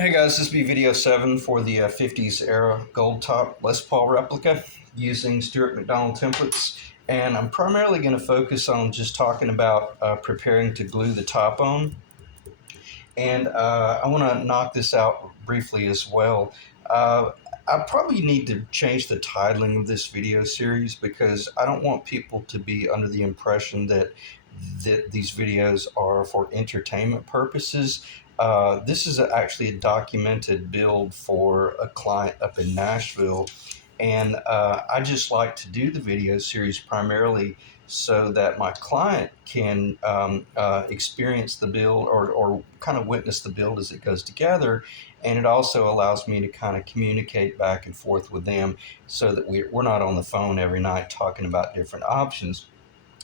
Hey guys, this will be video 7 for the 50s era Goldtop Les Paul replica using Stuart McDonald templates. And I'm primarily going to focus on just talking about preparing to glue the top on. And I want to knock this out briefly as well. I probably need to change the titling of this video series because I don't want people to be under the impression that these videos are for entertainment purposes. This is actually a documented build for a client up in Nashville, and I just like to do the video series primarily so that my client can experience the build or kind of witness the build as it goes together. And it also allows me to kind of communicate back and forth with them so that we're not on the phone every night talking about different options.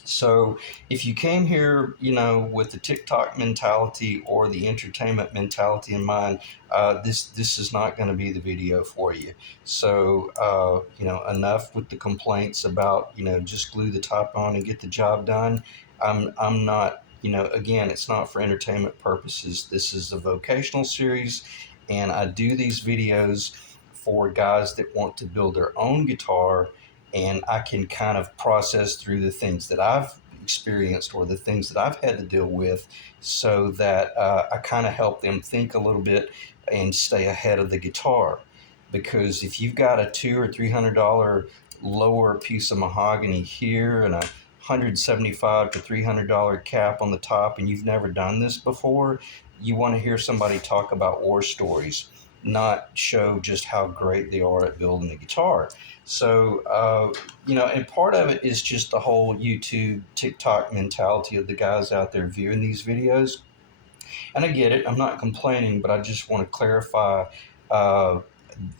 So if you came here, with the TikTok mentality or the entertainment mentality in mind, this is not going to be the video for you. So enough with the complaints about just glue the top on and get the job done. I'm not. Again, it's not for entertainment purposes. This is a vocational series, and I do these videos for guys that want to build their own guitar, and I can kind of process through the things that I've experienced or the things that I've had to deal with so that I kind of help them think a little bit and stay ahead of the guitar. Because if you've got a $200 or $300 lower piece of mahogany here and a $175 to $300 cap on the top, and you've never done this before, you want to hear somebody talk about war stories, not show just how great they are at building the guitar. So, and part of it is just the whole YouTube, TikTok mentality of the guys out there viewing these videos. And I get it, I'm not complaining, but I just want to clarify, uh,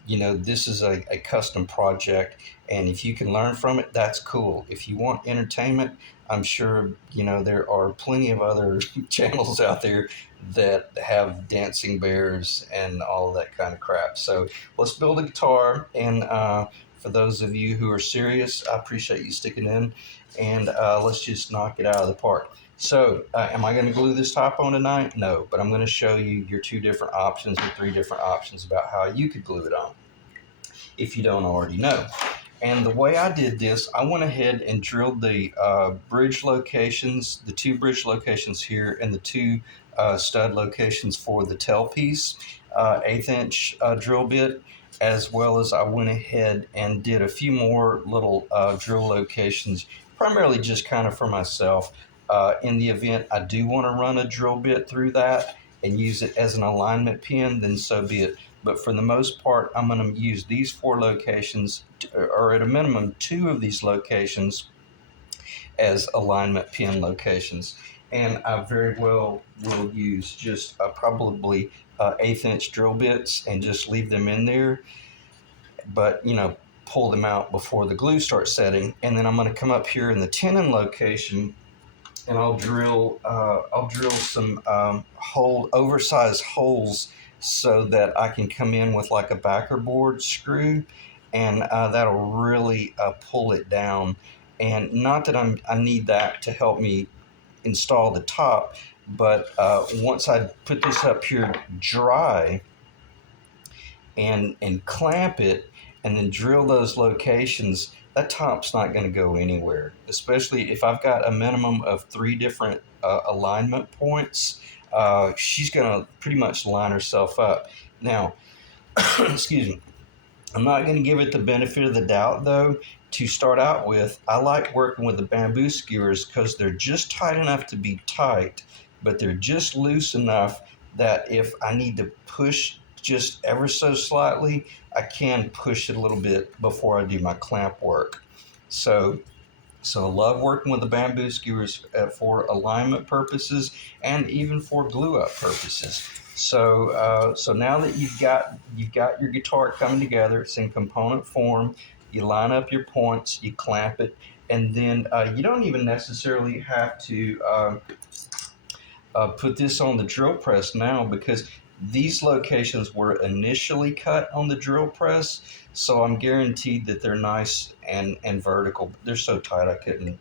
this is a custom project, and if you can learn from it, that's cool. If you want entertainment, I'm sure, there are plenty of other channels out there that have dancing bears and all of that kind of crap. So let's build a guitar, and for those of you who are serious, I appreciate you sticking in, and let's just knock it out of the park. So, am I going to glue this top on tonight? No, but I'm going to show you your 2 different options or 3 different options about how you could glue it on if you don't already know. And the way I did this, I went ahead and drilled the bridge locations, the 2 bridge locations here, and the 2 stud locations for the tailpiece, 1/8 inch drill bit, as well as I went ahead and did a few more little drill locations, primarily just kind of for myself. In the event I do want to run a drill bit through that and use it as an alignment pin, then so be it. But for the most part, I'm going to use these 4 locations, or at a minimum 2 of these locations, as alignment pin locations. And I very well will use just probably 1/8 inch drill bits and just leave them in there. But, pull them out before the glue starts setting. And then I'm going to come up here in the tenon location, and I'll drill some oversized holes so that I can come in with like a backer board screw, and that'll really pull it down. And not that I need that to help me install the top, but once I put this up here dry and clamp it and then drill those locations, that top's not going to go anywhere, especially if I've got a minimum of 3 different alignment points. She's going to pretty much line herself up. Now, excuse me, I'm not going to give it the benefit of the doubt, though. To start out with, I like working with the bamboo skewers because they're just tight enough to be tight, but they're just loose enough that if I need to push just ever so slightly, I can push it a little bit before I do my clamp work. So I love working with the bamboo skewers for alignment purposes and even for glue up purposes. So now that you've got your guitar coming together, it's in component form. You line up your points, you clamp it, and then you don't even necessarily have to put this on the drill press now, because these locations were initially cut on the drill press, so I'm guaranteed that they're nice and vertical. But they're so tight I can't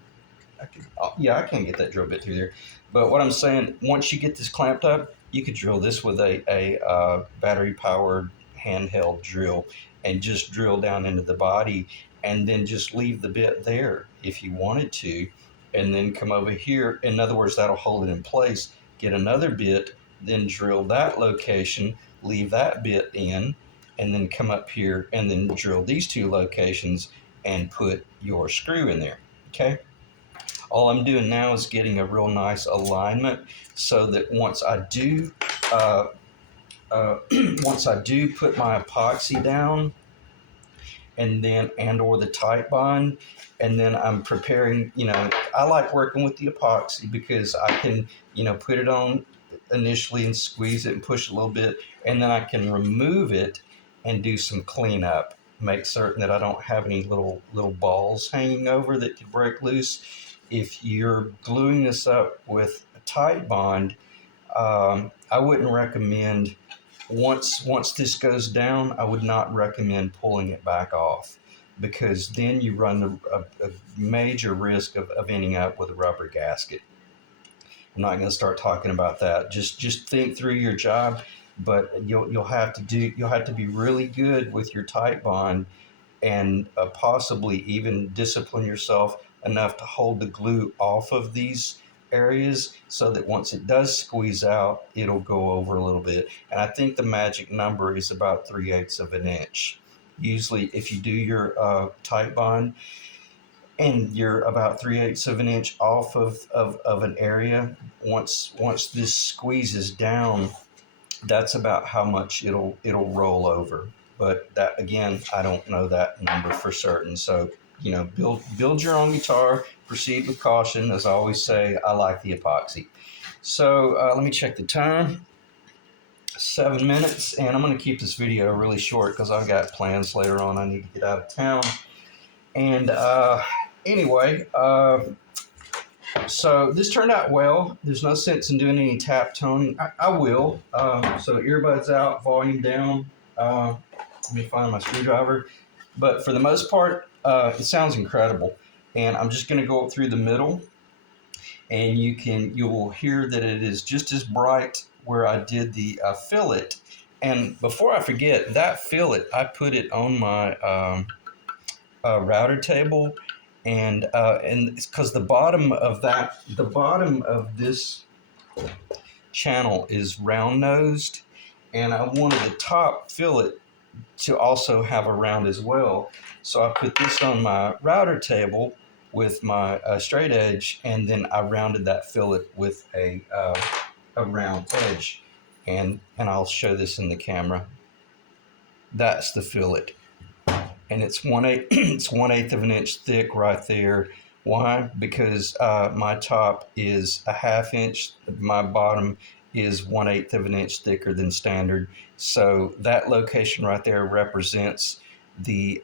get that drill bit through there. But what I'm saying, once you get this clamped up, You could drill this with a battery-powered handheld drill and just drill down into the body and then just leave the bit there if you wanted to, and then come over here. In other words, that'll hold it in place. Get another bit, then drill that location, leave that bit in, and then come up here and then drill these two locations and put your screw in there. Okay. All I'm doing now is getting a real nice alignment so that once I do once I do put my epoxy down or the tight bond, and then I'm preparing, I like working with the epoxy because I can, put it on initially and squeeze it and push a little bit, and then I can remove it and do some cleanup, make certain that I don't have any little balls hanging over that could break loose. If you're gluing this up with a tight bond, I wouldn't recommend, once this goes down, I would not recommend pulling it back off, because then you run a major risk of ending up with a rubber gasket. I'm not going to start talking about that. Just think through your job, but you'll have to be really good with your tight bond, and possibly even discipline yourself enough to hold the glue off of these areas so that once it does squeeze out, it'll go over a little bit. And I think the magic number is about 3/8 of an inch. Usually, if you do your tight bond and you're about 3/8 of an inch off of an area, once this squeezes down, that's about how much it'll roll over. But that, again, I don't know that number for certain. So, build your own guitar, proceed with caution. As I always say, I like the epoxy. So let me check the time. 7 minutes, and I'm going to keep this video really short because I've got plans later on. I need to get out of town. And anyway, so this turned out well. There's no sense in doing any tap toning. I will. So earbuds out, volume down. Let me find my screwdriver. But for the most part, it sounds incredible. And I'm just going to go up through the middle, and you will hear that it is just as bright where I did the fillet. And before I forget, that fillet, I put it on my router table, and it's because the bottom of this channel is round nosed, and I wanted the top fillet to also have a round as well. So I put this on my router table with my straight edge, and then I rounded that fillet with a round edge, and I'll show this in the camera. That's the fillet, and it's 1/8 it's 1/8 of an inch thick right there. Why? Because my top is a 1/2 inch, my bottom is 1/8 of an inch thicker than standard. So that location right there represents the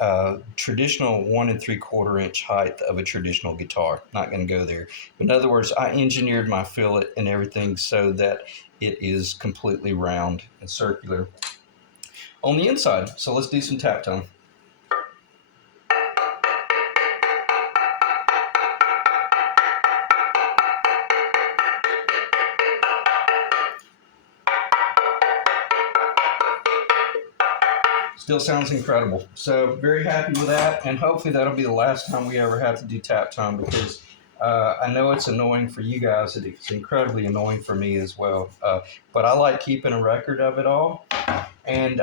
traditional 1 3/4 inch height of a traditional guitar. Not going to go there. In other words, I engineered my fillet and everything so that it is completely round and circular on the inside. So let's do some tap tone. Still sounds incredible. So very happy with that, and hopefully that'll be the last time we ever have to do tap tone, because I know it's annoying for you guys. It's incredibly annoying for me as well. But I like keeping a record of it all, and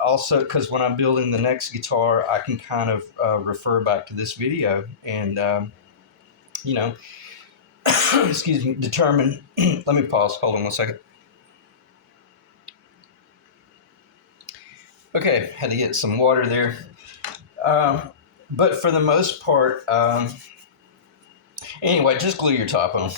also because when I'm building the next guitar, I can kind of refer back to this video and excuse me, determine. Let me pause. Hold on 1 second. Okay, had to get some water there. But for the most part, anyway, just glue your top on,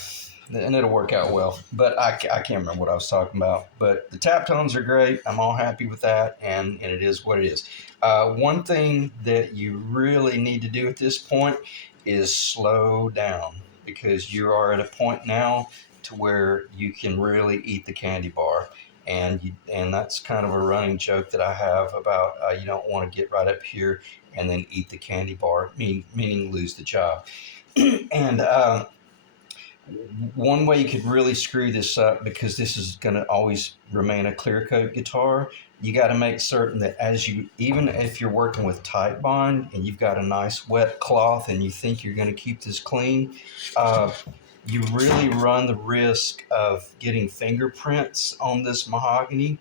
and it'll work out well. But I can't remember what I was talking about. But the tap tones are great. I'm all happy with that, and it is what it is. One thing that you really need to do at this point is slow down, because you are at a point now to where you can really eat the candy bar. And that's kind of a running joke that I have about you don't want to get right up here and then eat the candy bar, meaning lose the job. And One way you could really screw this up, because this is going to always remain a clear coat guitar, you got to make certain that even if you're working with tight bond and you've got a nice wet cloth and you think you're going to keep this clean, uh, you really run the risk of getting fingerprints on this mahogany.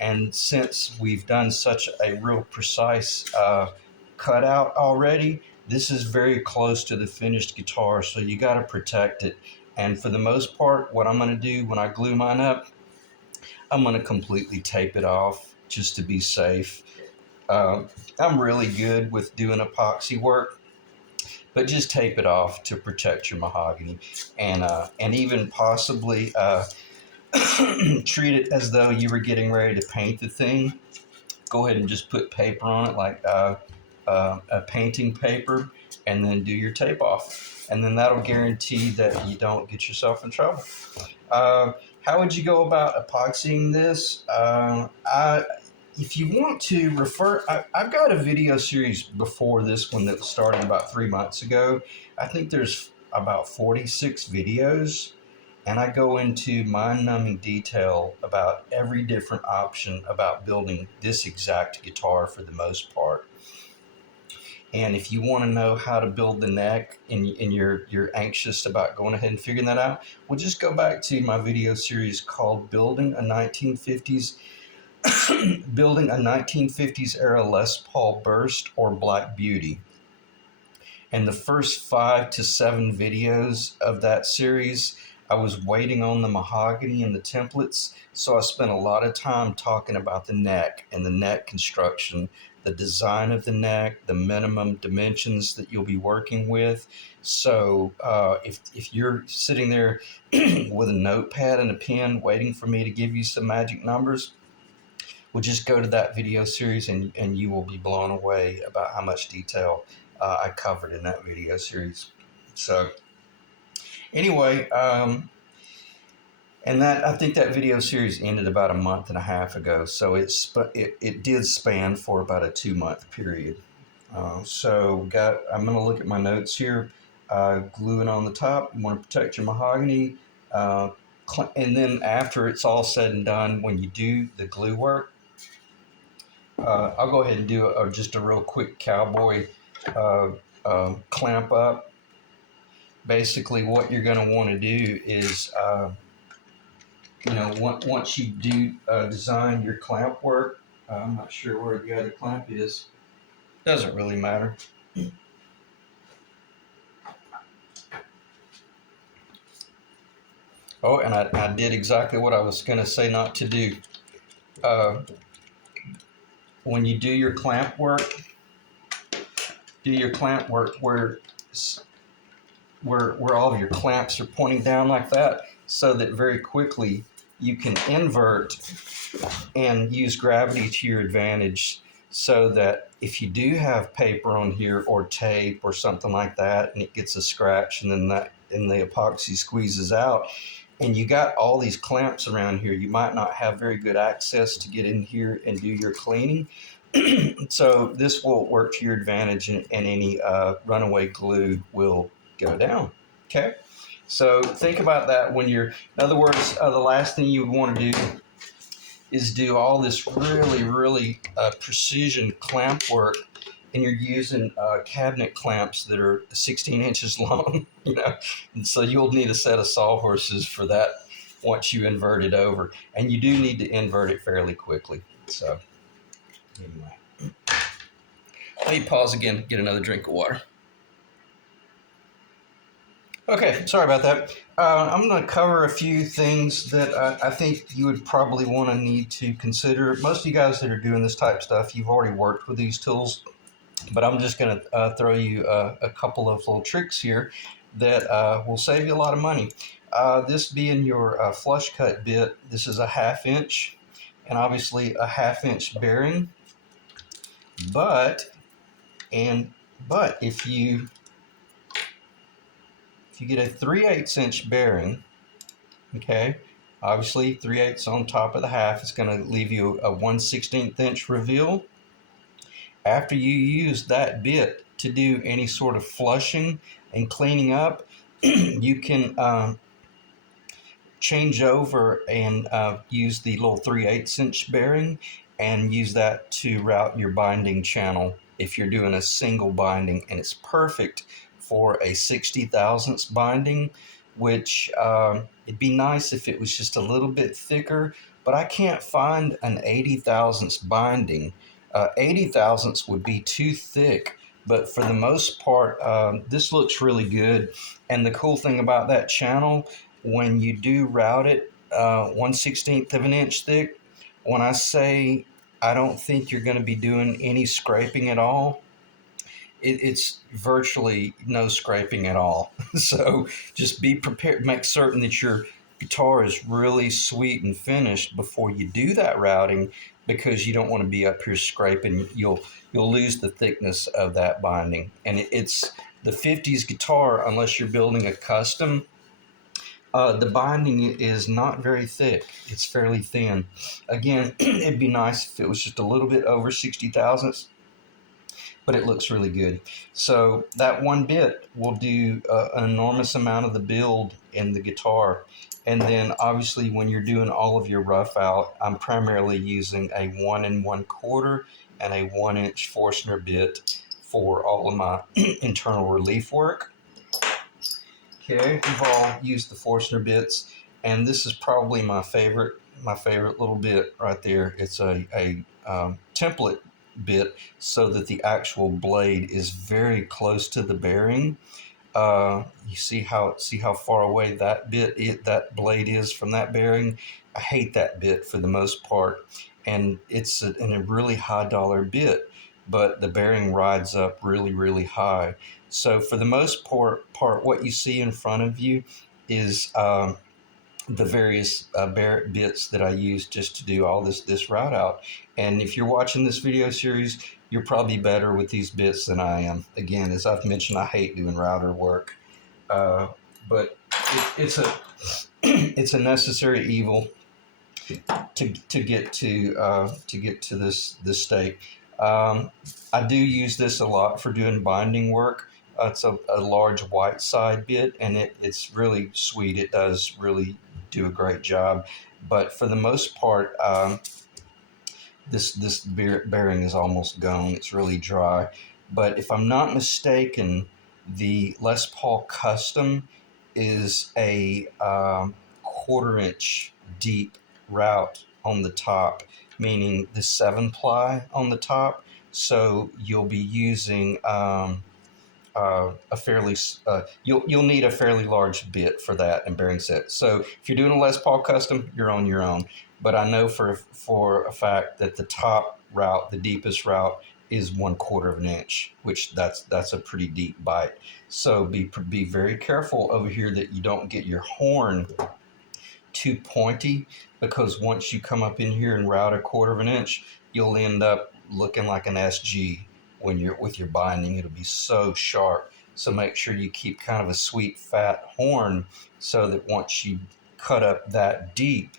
And since we've done such a real precise cutout already, this is very close to the finished guitar, so you got to protect it. And for the most part, what I'm going to do when I glue mine up, I'm going to completely tape it off just to be safe. Uh, I'm really good with doing epoxy work, but just tape it off to protect your mahogany, and even possibly treat it as though you were getting ready to paint the thing. Go ahead and just put paper on it, like a painting paper, and then do your tape off. And then that'll guarantee that you don't get yourself in trouble. Uh, how would you go about epoxying this? If you want to I've got a video series before this one that started about 3 months ago. I think there's about 46 videos, and I go into mind-numbing detail about every different option about building this exact guitar for the most part. And if you want to know how to build the neck and you're anxious about going ahead and figuring that out, well, just go back to my video series called Building a 1950s era Les Paul Burst or Black Beauty. And the first 5 to 7 videos of that series, I was waiting on the mahogany and the templates, so I spent a lot of time talking about the neck and the neck construction, the design of the neck, the minimum dimensions that you'll be working with. So if you're sitting there with a notepad and a pen waiting for me to give you some magic numbers, well, just go to that video series and you will be blown away about how much detail I covered in that video series. So anyway, and I think that video series ended about a month and a half ago, so it did span for about a 2-month period. I'm going to look at my notes here. Gluing on the top, you want to protect your mahogany, and then after it's all said and done, when you do the glue work, I'll go ahead and do just a real quick cowboy clamp up. Basically, what you're going to want to do is, once you do design your clamp work, I'm not sure where the other clamp is. Doesn't really matter. Oh, and I did exactly what I was going to say not to do. When you do your clamp work, where all of your clamps are pointing down like that, so that very quickly you can invert and use gravity to your advantage, so that if you do have paper on here or tape or something like that and it gets a scratch and then the epoxy squeezes out and you got all these clamps around here, you might not have very good access to get in here and do your cleaning. So this will work to your advantage, and any runaway glue will go down. Okay, so think about that when in other words, the last thing you would want to do is do all this really precision clamp work, and you're using cabinet clamps that are 16 inches long, and so you'll need a set of sawhorses for that once you invert it over, and you do need to invert it fairly quickly. So anyway, let me pause again, get another drink of water. Okay, sorry about that. I'm going to cover a few things that I think you would probably want to need to consider. Most of you guys that are doing this type of stuff, you've already worked with these tools, but I'm just going to throw you a couple of little tricks here that will save you a lot of money. This being your flush cut bit, this is a 1/2 inch, and obviously a 1/2 inch bearing. But if you get a 3/8 inch bearing, okay, obviously 3/8 on top of the half is going to leave you a 1/16 inch reveal. After you use that bit to do any sort of flushing and cleaning up, you can change over and use the little 3/8 inch bearing and use that to route your binding channel if you're doing a single binding. And it's perfect for a 60 thousandths binding, which it'd be nice if it was just a little bit thicker, but I can't find an 80 thousandths binding. 80 thousandths would be too thick, but for the most part, this looks really good. And the cool thing about that channel, when you do route it 1/16 of an inch thick, when I say I don't think you're going to be doing any scraping at all, it's virtually no scraping at all. So just be prepared, make certain that your guitar is really sweet and finished before you do that routing, because you don't want to be up here scraping. You'll lose the thickness of that binding. And it's the 50s guitar, unless you're building a custom. The binding is not very thick. It's fairly thin. Again, it'd be nice if it was just a little bit over 60 thousandths, but it looks really good. So that one bit will do an enormous amount of the build in the guitar. And then obviously when you're doing all of your rough out, I'm primarily using a 1 1/4 and a 1-inch Forstner bit for all of my internal relief work. Okay, we've all used the Forstner bits, and this is probably my favorite little bit right there. It's a template bit so that the actual blade is very close to the bearing. You see how far away that that blade is from that bearing. I hate that bit for the most part, and it's a really high dollar bit, but the bearing rides up really high. So for the most part, what you see in front of you is the various Barrett bits that I use just to do all this route out. And if you're watching this video series, you're probably better with these bits than I am. Again, as I've mentioned, I hate doing router work, but it's a it's a necessary evil to get to this state. I do use this a lot for doing binding work. It's a large white side bit, and it's really sweet. It does really do a great job. But for the most part, this bearing is almost gone. It's really dry. But if I'm not mistaken, the Les Paul Custom is a 1/4 inch deep route on the top, meaning the 7-ply on the top. So you'll be using a fairly you'll need a fairly large bit for that and bearing set. So if you're doing a Les Paul Custom, you're on your own. But I know for a fact that the top route, the deepest route, is 1/4 of an inch, which that's a pretty deep bite. So be very careful over here that you don't get your horn too pointy, because once you come up in here and route 1/4 of an inch, you'll end up looking like an SG when you're with your binding. It'll be so sharp. So make sure you keep kind of a sweet fat horn, so that once you cut up that deep,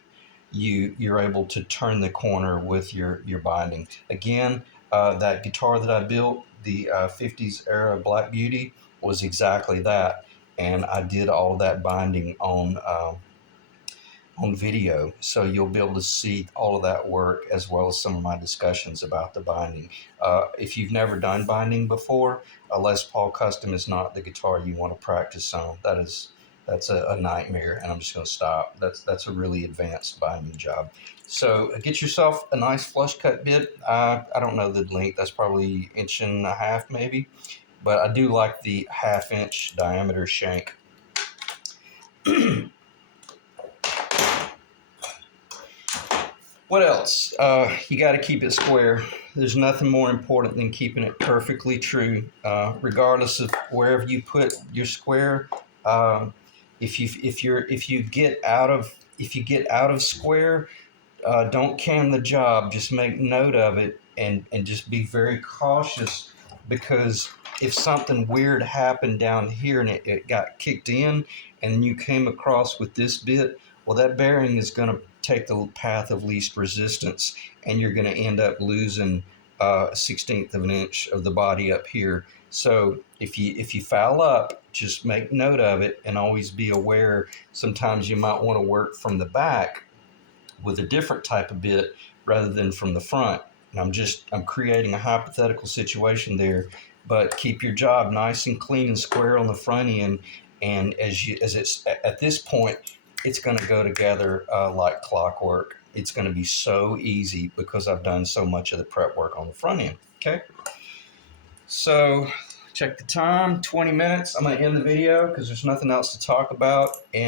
you're able to turn the corner with your binding. Again, that guitar that I built, the 50s era Black Beauty, was exactly that, and I did all of that binding on video, so you'll be able to see all of that work as well as some of my discussions about the binding. If you've never done binding before, a Les Paul Custom is not the guitar you want to practice on. That's a nightmare, and I'm just going to stop. That's a really advanced binding job. So get yourself a nice flush cut bit. I don't know the length. That's probably 1.5 inches maybe, but I do like the 1/2 inch diameter shank. What else? You got to keep it square. There's nothing more important than keeping it perfectly true, regardless of wherever you put your square. If you get out of square, don't can the job. Just make note of it, and just be very cautious, because if something weird happened down here and it got kicked in, and you came across with this bit, well, that bearing is going to take the path of least resistance, and you're going to end up losing 1/16 of an inch of the body up here. So if you foul up, just make note of it and always be aware. Sometimes you might want to work from the back with a different type of bit rather than from the front. And I'm creating a hypothetical situation there, but keep your job nice and clean and square on the front end. And as it's at this point, it's going to go together like clockwork. It's going to be so easy because I've done so much of the prep work on the front end. Okay, so check the time, 20 minutes. I'm going to end the video because there's nothing else to talk about. And